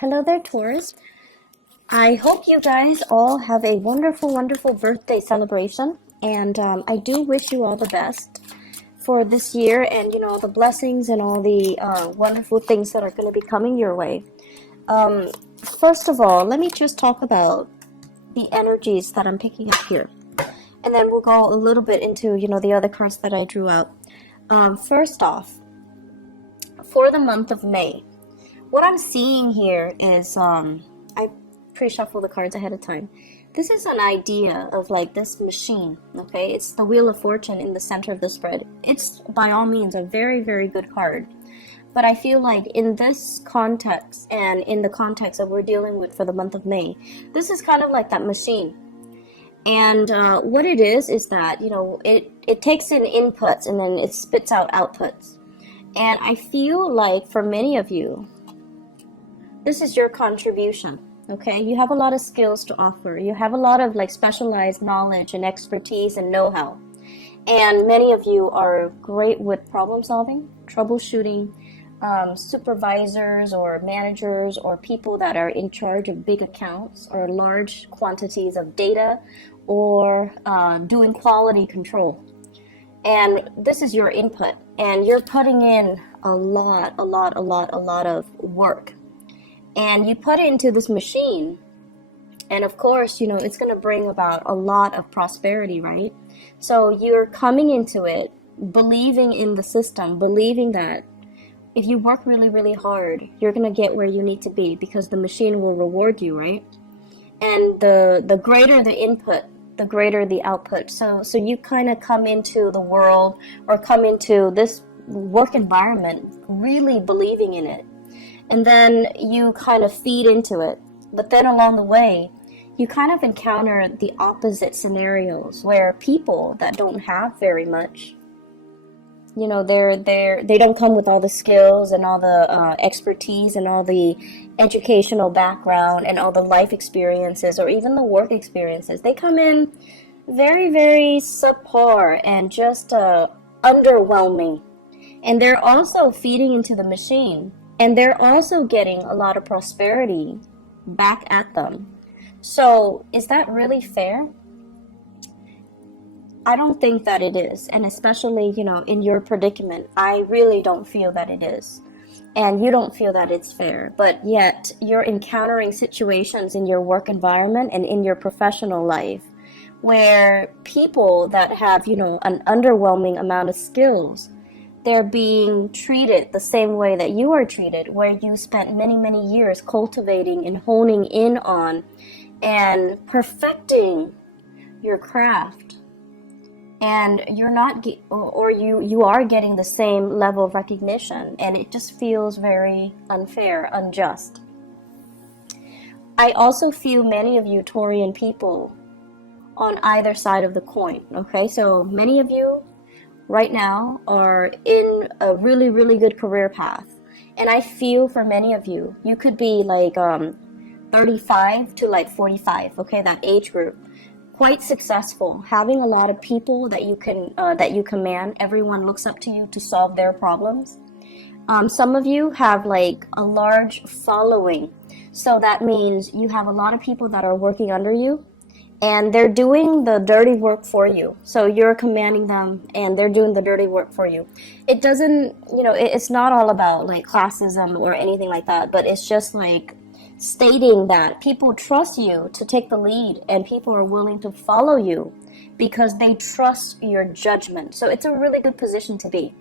Hello there, Taurus. I hope you guys all have a wonderful, wonderful birthday celebration. And I do wish you all the best for this year and, all the blessings and all the wonderful things that are going to be coming your way. First of all, let me just talk about the energies that I'm picking up here. And then we'll go a little bit into, the other cards that I drew out. First off, for the month of May, what I'm seeing here is, I pre-shuffle the cards ahead of time. This is an idea of like this machine, okay? It's the Wheel of Fortune in the center of the spread. It's by all means a very, very good card. But I feel like in this context and in the context that we're dealing with for the month of May, this is kind of like that machine. And what it is that, it takes in inputs and then it spits out outputs. And I feel like for many of you, this is your contribution, okay? You have a lot of skills to offer. You have a lot of like specialized knowledge and expertise and know-how. And many of you are great with problem solving, troubleshooting, supervisors or managers or people that are in charge of big accounts or large quantities of data or doing quality control. And this is your input, and you're putting in a lot of work. And you put it into this machine, and of course, it's going to bring about a lot of prosperity, right? So you're coming into it, believing in the system, believing that if you work really, really hard, you're going to get where you need to be because the machine will reward you, right? And the greater the input, the greater the output. So you kind of come into the world or come into this work environment really believing in it. And then you kind of feed into it. But then along the way, you kind of encounter the opposite scenarios where people that don't have very much, they don't come with all the skills and all the expertise and all the educational background and all the life experiences or even the work experiences. They come in very, very subpar and just underwhelming. And they're also feeding into the machine. And they're also getting a lot of prosperity back at them. So is that really fair? I don't think that it is. And especially, in your predicament, I really don't feel that it is. And you don't feel that it's fair. But yet you're encountering situations in your work environment and in your professional life where people that have, an underwhelming amount of skills, they're being treated the same way that you are treated, where you spent many, many years cultivating and honing in on and perfecting your craft. And you're not, or you are getting the same level of recognition, and it just feels very unfair, unjust. I also feel many of you Taurian people on either side of the coin, okay? So many of you right now are in a really, really good career path. And I feel for many of you, you could be like 35 to like 45, okay, that age group. Quite successful, having a lot of people that you command. Everyone looks up to you to solve their problems. Some of you have like a large following. So that means you have a lot of people that are working under you. And they're doing the dirty work for you. So you're commanding them and they're doing the dirty work for you. It doesn't, it's not all about like classism or anything like that, but it's just like stating that people trust you to take the lead and people are willing to follow you because they trust your judgment. So it's a really good position to be.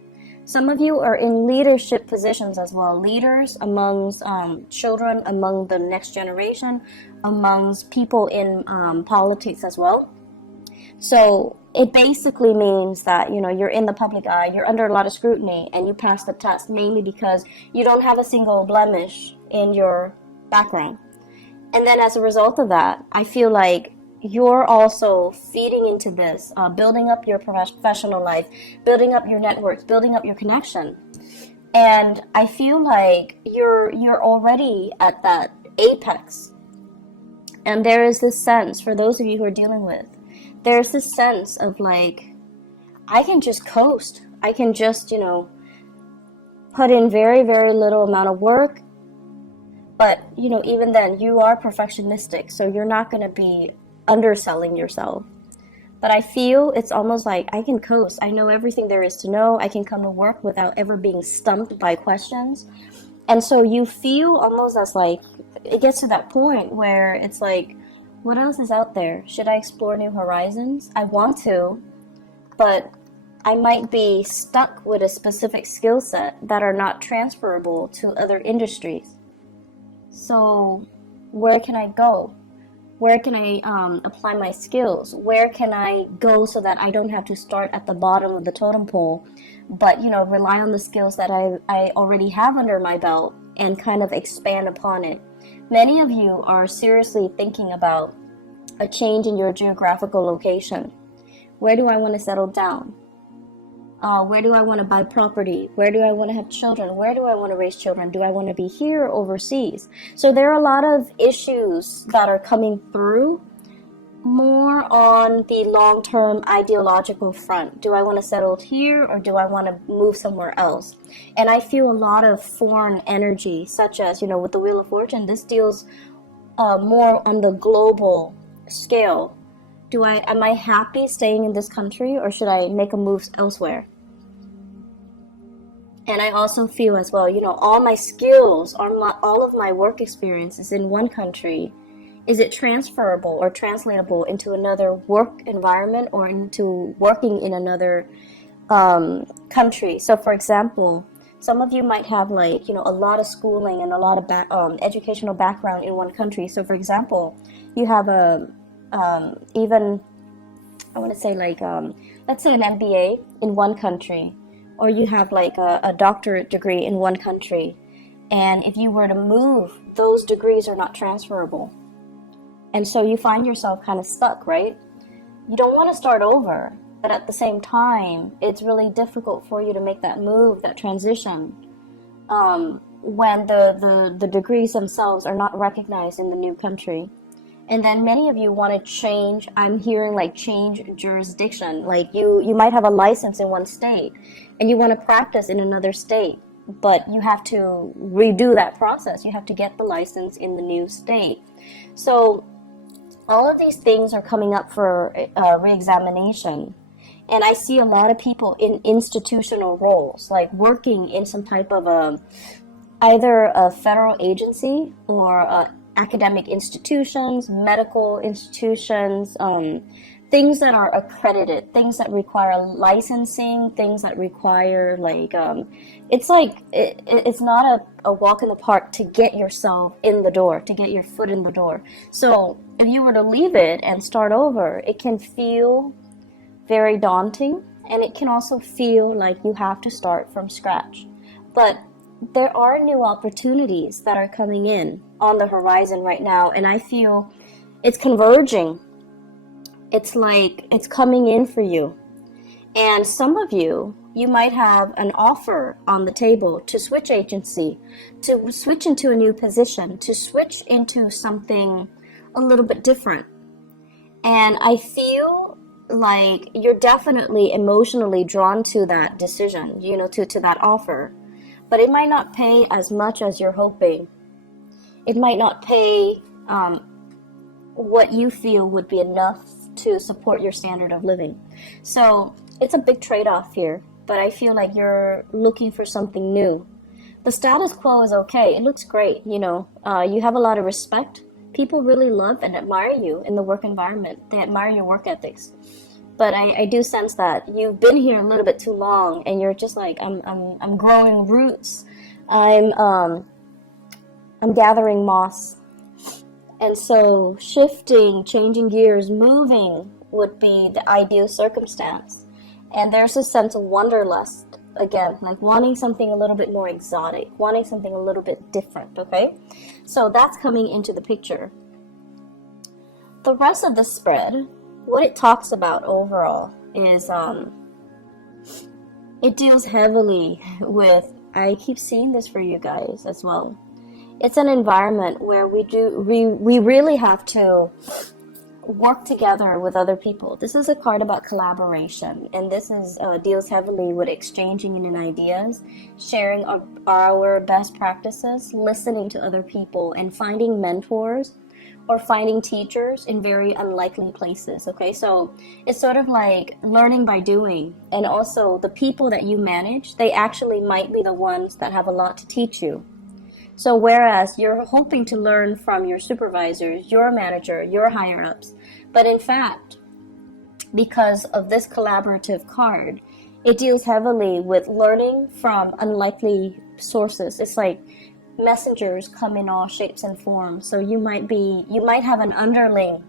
Some of you are in leadership positions as well, leaders amongst children, among the next generation, amongst people in politics as well. So it basically means that, you're in the public eye, you're under a lot of scrutiny, and you pass the test mainly because you don't have a single blemish in your background. And then as a result of that, I feel like you're also feeding into this, building up your professional life, building up your networks, building up your connection. And I feel like you're already at that apex. And there is this sense, for those of you who are dealing with, there's this sense of like, I can just coast. I can just, put in very, very little amount of work, But, you know, even then, you are perfectionistic, so you're not going to be underselling yourself. But I feel it's almost like I can coast. I know everything there is to know. I can come to work without ever being stumped by questions. And so you feel almost as like, it gets to that point where it's like, what else is out there? Should I explore new horizons? I want to, but I might be stuck with a specific skill set that are not transferable to other industries. So where can I go? Where can I apply my skills? Where can I go so that I don't have to start at the bottom of the totem pole, but, you know, rely on the skills that I already have under my belt and kind of expand upon it? Many of you are seriously thinking about a change in your geographical location. Where do I want to settle down? Where do I want to buy property? Where do I want to have children? Where do I want to raise children? Do I want to be here or overseas? So there are a lot of issues that are coming through more on the long-term ideological front. Do I want to settle here or do I want to move somewhere else? And I feel a lot of foreign energy, such as, you know, with the Wheel of Fortune, this deals more on the global scale. Am I happy staying in this country or should I make a move elsewhere? And I also feel as well, you know, all my skills, all of my work experience is in one country. Is it transferable or translatable into another work environment or into working in another country? So for example, some of you might have, like, you know, a lot of schooling and a lot of educational background in one country. So for example, you have even, I want to say, like, let's say an MBA in one country, or you have like a doctorate degree in one country. And if you were to move, those degrees are not transferable. And so you find yourself kind of stuck, right? You don't want to start over, but at the same time, it's really difficult for you to make that move, that transition, when the degrees themselves are not recognized in the new country. And then many of you want to change, I'm hearing like change jurisdiction. Like you might have a license in one state and you want to practice in another state, but you have to redo that process. You have to get the license in the new state. So all of these things are coming up for re-examination. And I see a lot of people in institutional roles, like working in some type of either a federal agency or academic institutions, medical institutions, things that are accredited, things that require licensing, things that require like, it's not a walk in the park to get yourself in the door, to get your foot in the door. So if you were to leave it and start over, it can feel very daunting, and it can also feel like you have to start from scratch. But there are new opportunities that are coming in on the horizon right now, and I feel it's converging. It's like it's coming in for you. And some of you might have an offer on the table to switch agency, to switch into a new position, to switch into something a little bit different. And I feel like you're definitely emotionally drawn to that decision, you know, to that offer. But it might not pay as much as you're hoping. It might not pay what you feel would be enough to support your standard of living. So it's a big trade-off here, but I feel like you're looking for something new. The status quo is okay. It looks great, you know. You have a lot of respect. People really love and admire you in the work environment. They admire your work ethics. But I do sense that you've been here a little bit too long, and you're just like, I'm growing roots. I'm gathering moss. And so shifting, changing gears, moving would be the ideal circumstance. And there's a sense of wanderlust, again, like wanting something a little bit more exotic, wanting something a little bit different, okay? So that's coming into the picture. The rest of the spread, what it talks about overall is it deals heavily with, I keep seeing this for you guys as well. It's an environment where we really have to work together with other people. This is a card about collaboration, and this is deals heavily with exchanging in ideas, sharing our best practices, listening to other people, and finding mentors or finding teachers in very unlikely places. Okay, so it's sort of like learning by doing, and also the people that you manage, they actually might be the ones that have a lot to teach you. So whereas you're hoping to learn from your supervisors, your manager, your higher ups, but in fact, because of this collaborative card, it deals heavily with learning from unlikely sources. It's like messengers come in all shapes and forms. So you might have an underling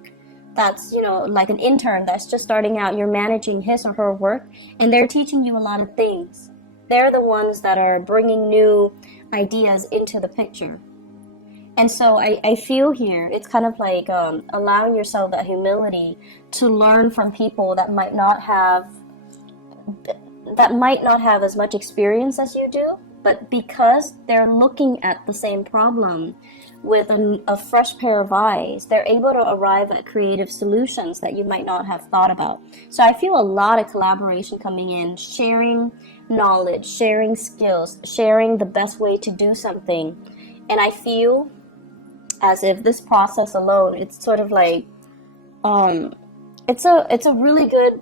that's, like an intern that's just starting out. You're managing his or her work, and they're teaching you a lot of things. They're the ones that are bringing new ideas into the picture. And so I feel here, it's kind of like allowing yourself that humility to learn from people that might not have as much experience as you do, but because they're looking at the same problem with a fresh pair of eyes, they're able to arrive at creative solutions that you might not have thought about. So I feel a lot of collaboration coming in, sharing knowledge, sharing skills, sharing the best way to do something. And I feel as if this process alone, it's sort of like it's a really good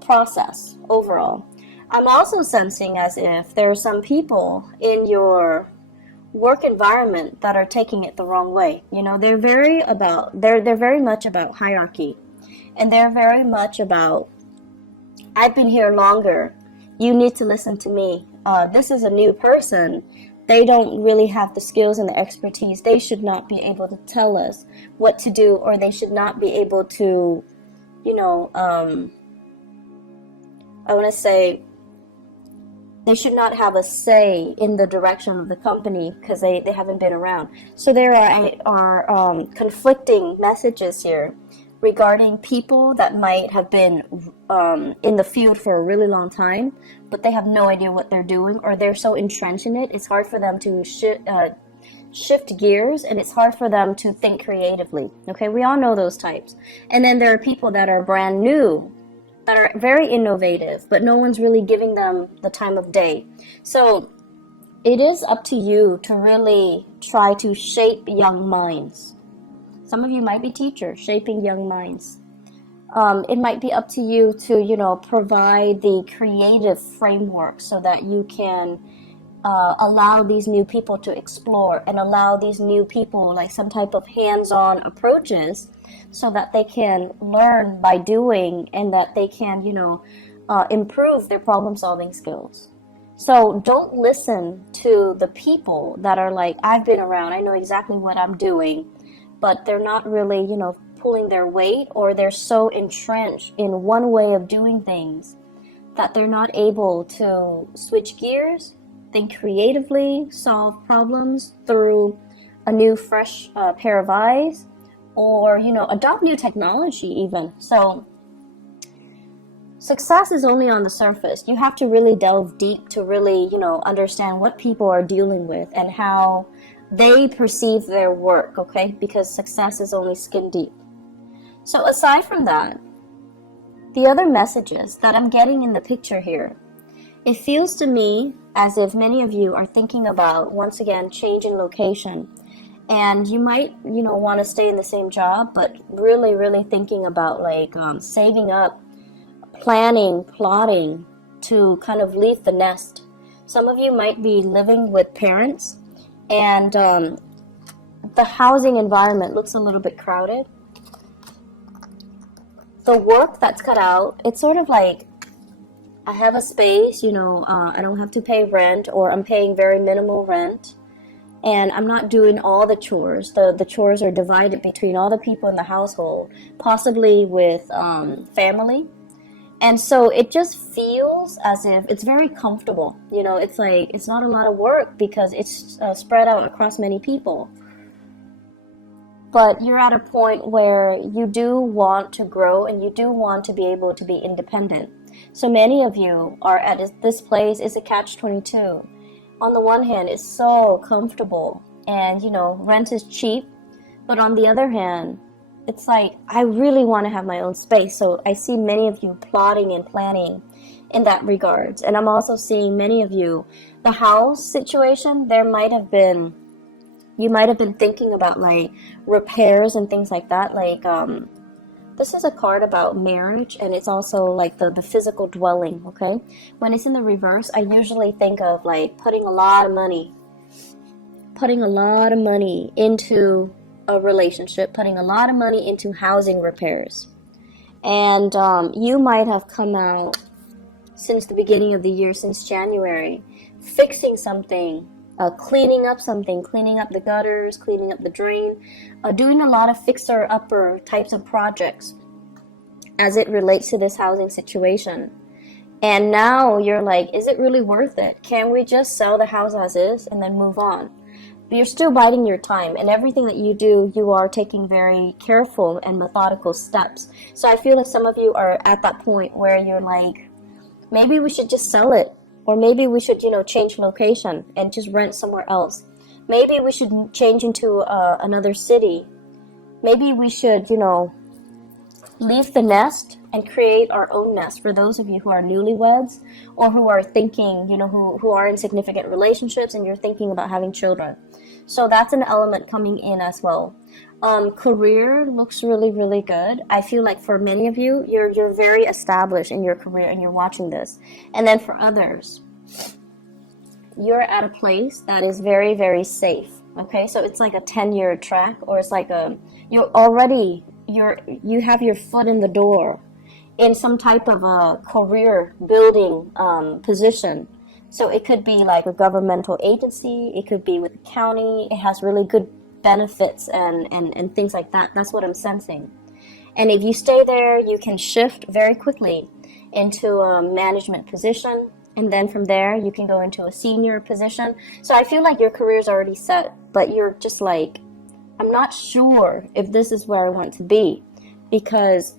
process overall. I'm also sensing as if there are some people in your work environment that are taking it the wrong way. They're very much about hierarchy, and they're very much about, I've been here longer, you need to listen to me. This is a new person. They don't really have the skills and the expertise. They should not be able to tell us what to do, or they should not be able to, I want to say, they should not have a say in the direction of the company because they haven't been around. So there are conflicting messages here regarding people that might have been in the field for a really long time, but they have no idea what they're doing, or they're so entrenched in it, it's hard for them to shift gears, and it's hard for them to think creatively. Okay, we all know those types. And then there are people that are brand new, that are very innovative, but no one's really giving them the time of day. So it is up to you to really try to shape young minds. Some of you might be teachers, shaping young minds. It might be up to you to, provide the creative framework so that you can allow these new people to explore, and allow these new people like some type of hands-on approaches so that they can learn by doing, and that they can, improve their problem-solving skills. So don't listen to the people that are like, I've been around, I know exactly what I'm doing, but they're not really, pulling their weight, or they're so entrenched in one way of doing things that they're not able to switch gears, think creatively, solve problems through a new, fresh pair of eyes, or, adopt new technology even. So success is only on the surface. You have to really delve deep to really, understand what people are dealing with and how they perceive their work, okay? Because success is only skin deep. So aside from that, the other messages that I'm getting in the picture here, it feels to me as if many of you are thinking about, once again, changing location. And you might, want to stay in the same job, but really, really thinking about like saving up, planning, plotting to kind of leave the nest. Some of you might be living with parents, and the housing environment looks a little bit crowded. The work that's cut out, it's sort of like, I have a space, I don't have to pay rent, or I'm paying very minimal rent, and I'm not doing all the chores. The chores are divided between all the people in the household, possibly with family. And so it just feels as if it's very comfortable. It's like, it's not a lot of work because it's spread out across many people. But you're at a point where you do want to grow, and you do want to be able to be independent. So many of you are at this place. It's a catch-22. On the one hand, it's so comfortable, and rent is cheap, but on the other hand, it's like I really want to have my own space. So I see many of you plotting and planning in that regards. And I'm also seeing many of you, the house situation, you might have been thinking about like repairs and things like that. Like, this is a card about marriage, and it's also like the physical dwelling, okay? When it's in the reverse, I usually think of like putting a lot of money into a relationship, putting a lot of money into housing repairs. And you might have come out since the beginning of the year, since January, fixing something, cleaning up something, cleaning up the gutters, cleaning up the drain, doing a lot of fixer-upper types of projects as it relates to this housing situation. And now you're like, is it really worth it? Can we just sell the house as is and then move on? But you're still biding your time, and everything that you do, you are taking very careful and methodical steps. So I feel like some of you are at that point where you're like, maybe we should just sell it. Or maybe we should, change location and just rent somewhere else. Maybe we should change into another city. Maybe we should, leave the nest and create our own nest. For those of you who are newlyweds or who are thinking, who are in significant relationships and you're thinking about having children. So that's an element coming in as well. Career looks really, really good. I feel like for many of you, you're very established in your career and you're watching this. And then for others, you're at a place that is very, very safe. Okay, so it's like a 10-year track, or it's like you have your foot in the door in some type of a career building position. So it could be like a governmental agency, it could be with the county, it has really good benefits and things like that. That's what I'm sensing. And if you stay there, you can shift very quickly into a management position, and then from there you can go into a senior position. So I feel like your career is already set, but you're just like, I'm not sure if this is where I want to be, because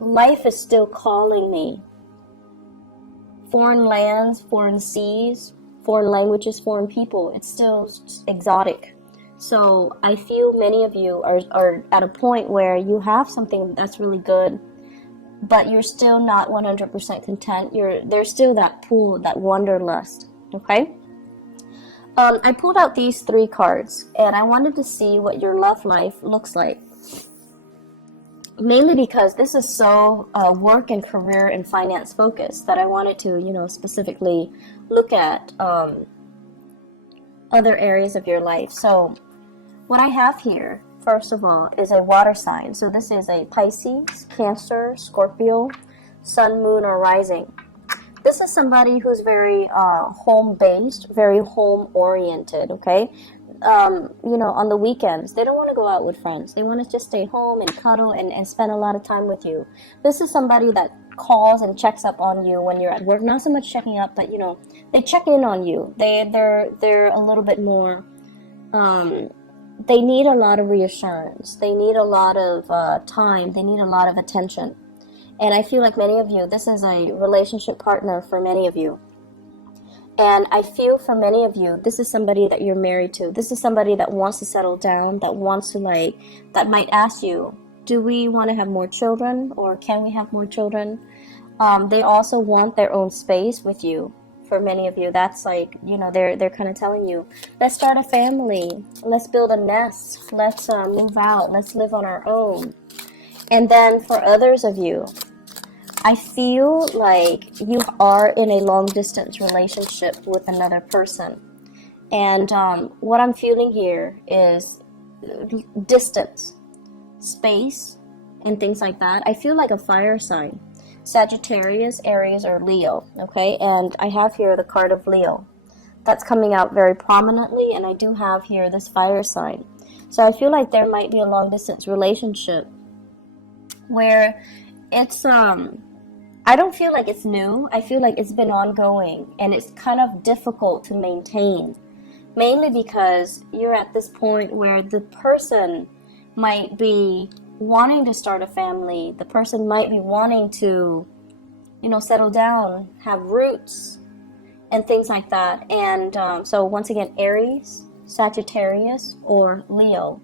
life is still calling me. Foreign lands, foreign seas, foreign languages, foreign people, it's still exotic. So I feel many of you are at a point where you have something that's really good, but you're still not 100% content. There's still that pull, that wanderlust, okay? I pulled out these 3 cards, and I wanted to see what your love life looks like. Mainly because this is so work and career and finance focused that I wanted to, specifically look at other areas of your life. So what I have here, first of all, is a water sign. So this is a Pisces, Cancer, Scorpio, Sun, Moon, or Rising. This is somebody who's very home-based, very home-oriented, okay? On the weekends, they don't want to go out with friends. They want to just stay home and cuddle and spend a lot of time with you. This is somebody that calls and checks up on you when you're at work. Not so much checking up, but, they check in on you. They're a little bit more, they need a lot of reassurance. They need a lot of time. They need a lot of attention. And I feel like many of you, this is a relationship partner for many of you. And I feel for many of you, this is somebody that you're married to. This is somebody that wants to settle down, that wants to that might ask you, do we want to have more children, or can we have more children? They also want their own space with you. For many of you, that's like, they're kind of telling you, let's start a family, let's build a nest, let's move out, let's live on our own. And then for others of you, I feel like you are in a long-distance relationship with another person. And what I'm feeling here is distance, space, and things like that. I feel like a fire sign. Sagittarius, Aries, or Leo, okay? And I have here the card of Leo. That's coming out very prominently, and I do have here this fire sign. So I feel like there might be a long-distance relationship where it's I don't feel like it's new. I feel like it's been ongoing, and it's kind of difficult to maintain, mainly because you're at this point where the person might be wanting to start a family. The person might be wanting to, settle down, have roots, and things like that. And so once again, Aries, Sagittarius, or Leo.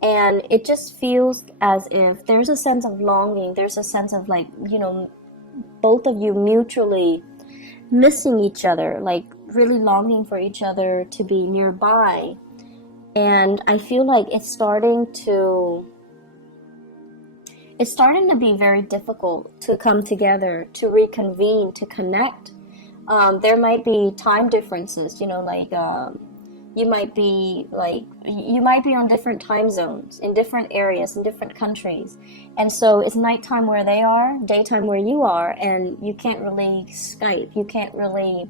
And it just feels as if there's a sense of longing, there's a sense of like, you know, both of you mutually missing each other, like really longing for each other to be nearby. And I feel like it's starting to be very difficult to come together, to reconvene, to connect. There might be time differences, you know, like you might be on different time zones in different areas, in different countries. And so it's nighttime where they are, daytime where you are, and you can't really Skype, you can't really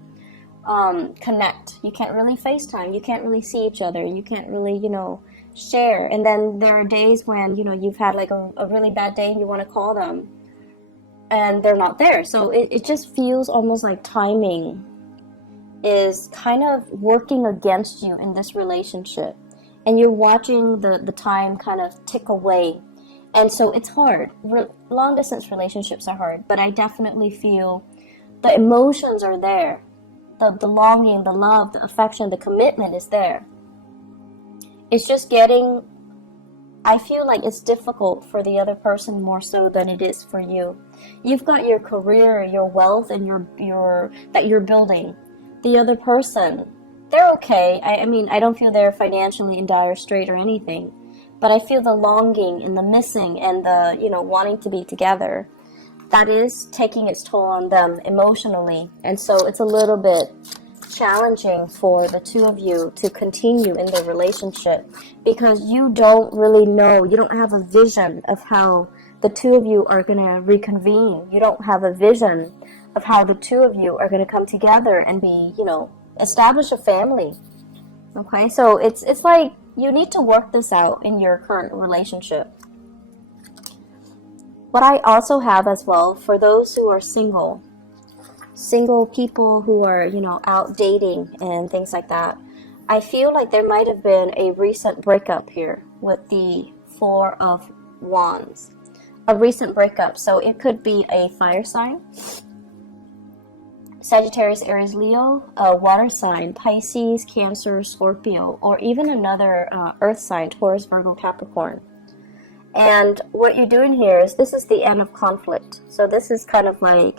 connect, you can't really FaceTime, you can't really see each other, you can't really, you know, share. And then there are days when, you know, you've had like a really bad day and you want to call them and they're not there. So it just feels almost like timing is kind of working against you in this relationship, and you're watching the time kind of tick away. And so it's hard. Long distance relationships are hard, but I definitely feel the emotions are there. The longing, the love, the affection, the commitment is there. It's just getting, I feel like it's difficult for the other person more so than it is for you. You've got your career, your wealth, and your that you're building. The other person, they're okay. I mean, I don't feel they're financially in dire strait or anything, but I feel the longing and the missing and the, you know, wanting to be together. That is taking its toll on them emotionally. And so it's a little bit challenging for the two of you to continue in the relationship because you don't really know, you don't have a vision of how the two of you are going to reconvene. You don't have a vision of how the two of you are going to come together and be, you know, establish a family. Okay, so it's like you need to work this out in your current relationship. What I also have as well, for those who are single people who are, you know, out dating and things like that, I feel like there might have been a recent breakup here with the Four of Wands. A recent breakup. So it could be a fire sign, Sagittarius, Aries, Leo, a water sign, Pisces, Cancer, Scorpio, or even another earth sign, Taurus, Virgo, Capricorn. And what you're doing here is, this is the end of conflict. So this is kind of like,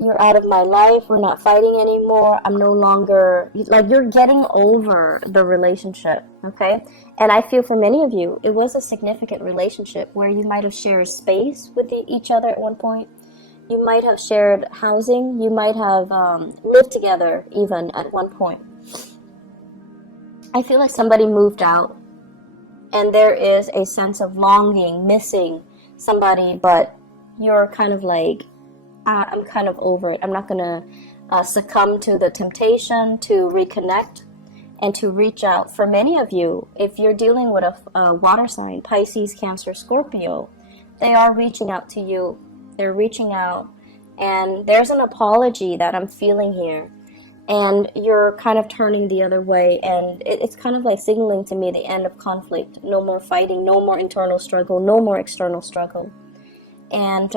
you're out of my life, we're not fighting anymore, I'm no longer, like, you're getting over the relationship, okay? And I feel for many of you, it was a significant relationship where you might have shared space with each other at one point. You might have shared housing. You might have lived together even at one point. I feel like somebody moved out and there is a sense of longing, missing somebody, but you're kind of like, I'm kind of over it. I'm not going to succumb to the temptation to reconnect and to reach out. For many of you, if you're dealing with a water sign, Pisces, Cancer, Scorpio, they are reaching out to you. They're reaching out, and there's an apology that I'm feeling here, and you're kind of turning the other way, and it's kind of like signaling to me the end of conflict. No more fighting, no more internal struggle, no more external struggle, and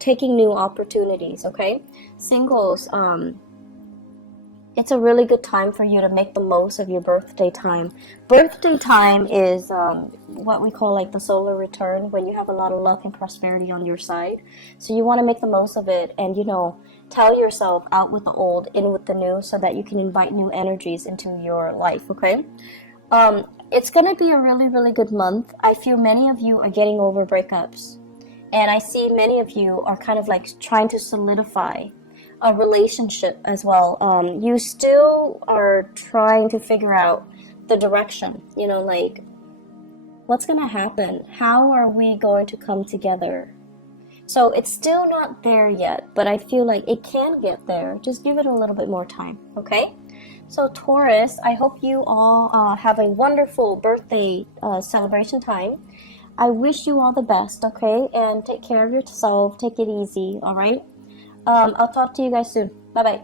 taking new opportunities, okay? Singles, it's a really good time for you to make the most of your birthday time. Birthday time is what we call like the solar return, when you have a lot of luck and prosperity on your side. So you want to make the most of it and, you know, tell yourself out with the old, in with the new, so that you can invite new energies into your life, okay? It's going to be a really, really good month. I feel many of you are getting over breakups. And I see many of you are kind of like trying to solidify a relationship as well. You still are trying to figure out the direction, you know, like, what's going to happen? How are we going to come together? So it's still not there yet, but I feel like it can get there. Just give it a little bit more time, okay? So Taurus, I hope you all have a wonderful birthday celebration time. I wish you all the best, okay? And take care of yourself. Take it easy, all right? I'll talk to you guys soon. Bye-bye.